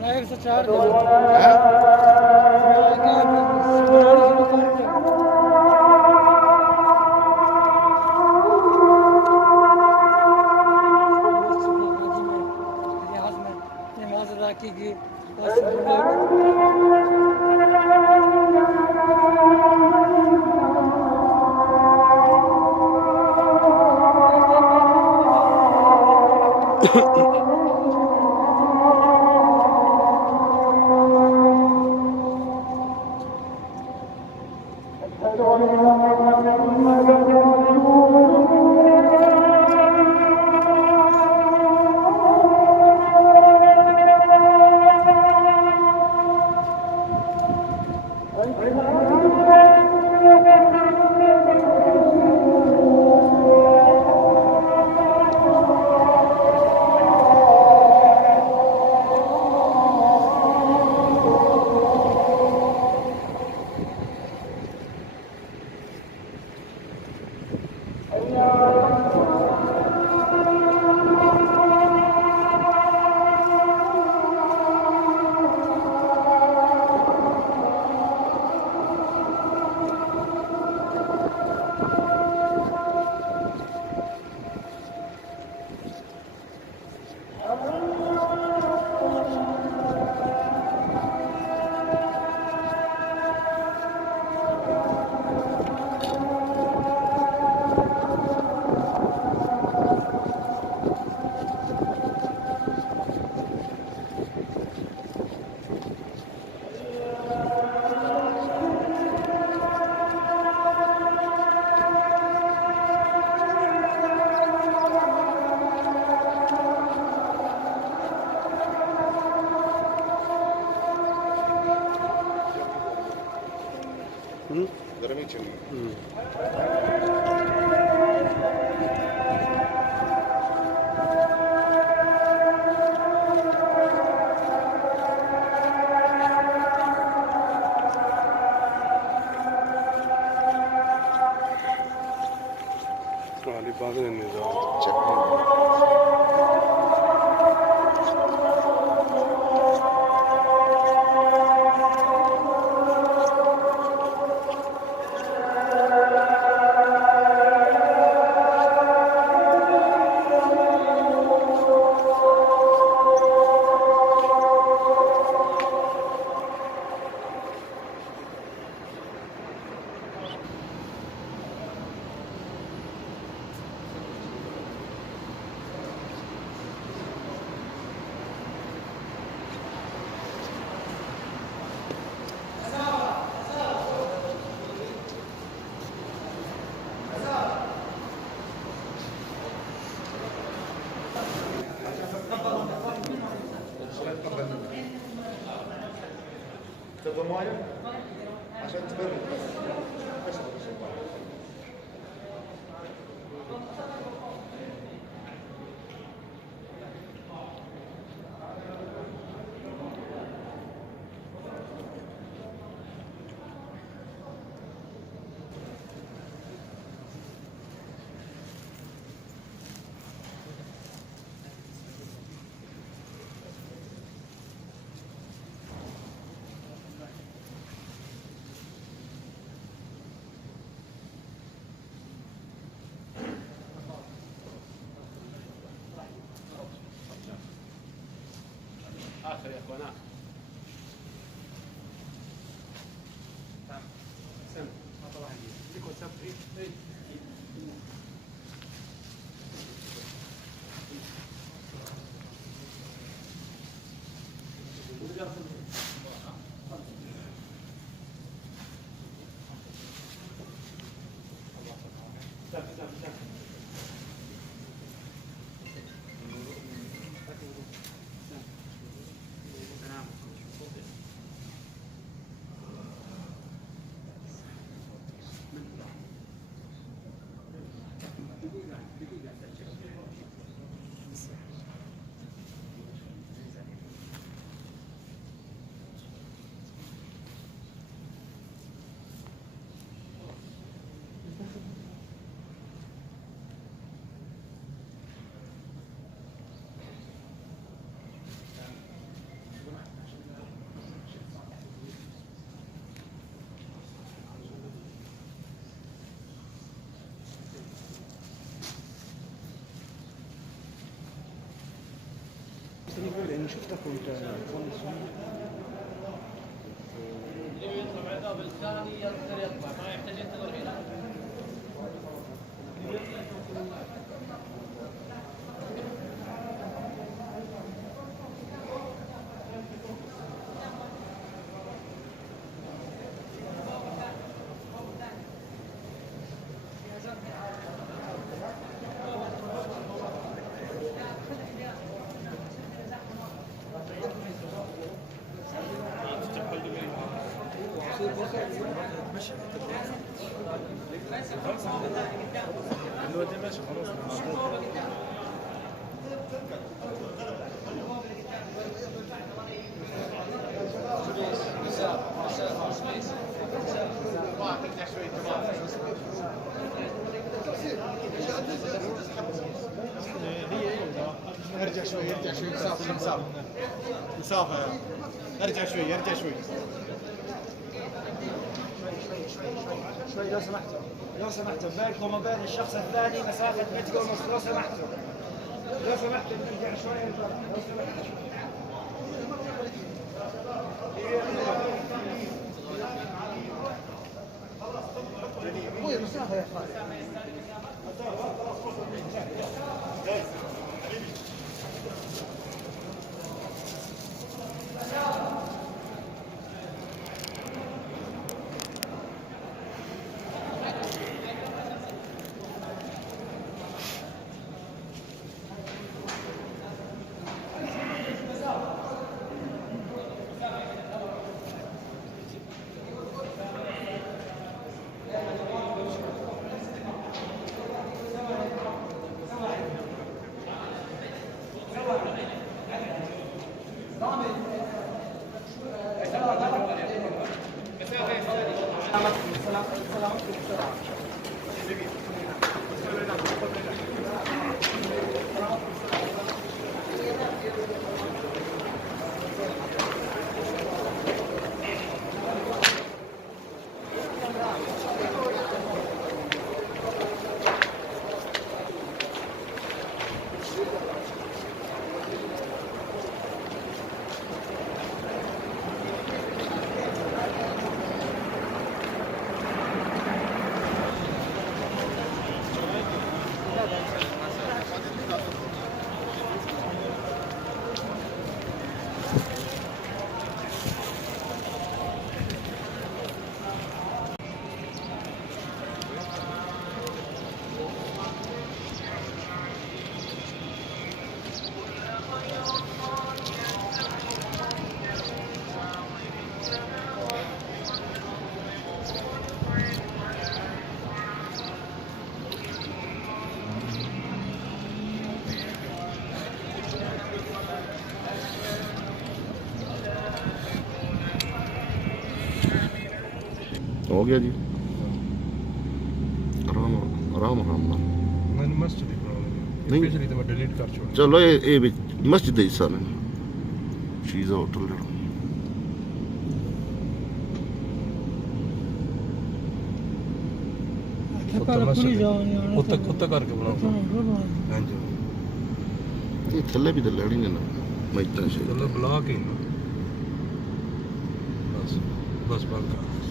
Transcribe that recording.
ना 104 ها؟ की Ограниченный. اسمع لي بعضين النظام. تبغى مويه؟ عشان تبرد بس. آخر يا أخوانا. سم ما طلع لي. ليك واتساب إيه؟ لاني شفتك وانت تخلص. ارجع شوي ارجع شوي مسافة ارجع شوي ارجع شوي شوي لو سمحتوا لو سمحتوا بينكم وما بين الشخص الثاني مسافة متر ونص لو سمحتوا لو سمحتوا نرجع شوي لو سمحتوا. مسافة يا خالد. हो गया जी आराम आराम आराम नाल मैंने मस्जिद ही नहीं। पिछली तो मैं डिलीट कर छोड़ी चलो ये मस्जिद ਦਾ ਹਿੱਸਾ ਨੇ ਸ਼ੀਜ਼ਾ ਹੋਟਲ ਜਿਹੜਾ कुत्ता करके बनाऊंगा हाँ जी ਇਹ ਥੱਲੇ ਵੀ ਤਾਂ ਲੈਣੀ ਨੇ ਨਾ ਮੈਂ ਇਦਾਂ चलो ब्लॉक ही बस बस बंद कर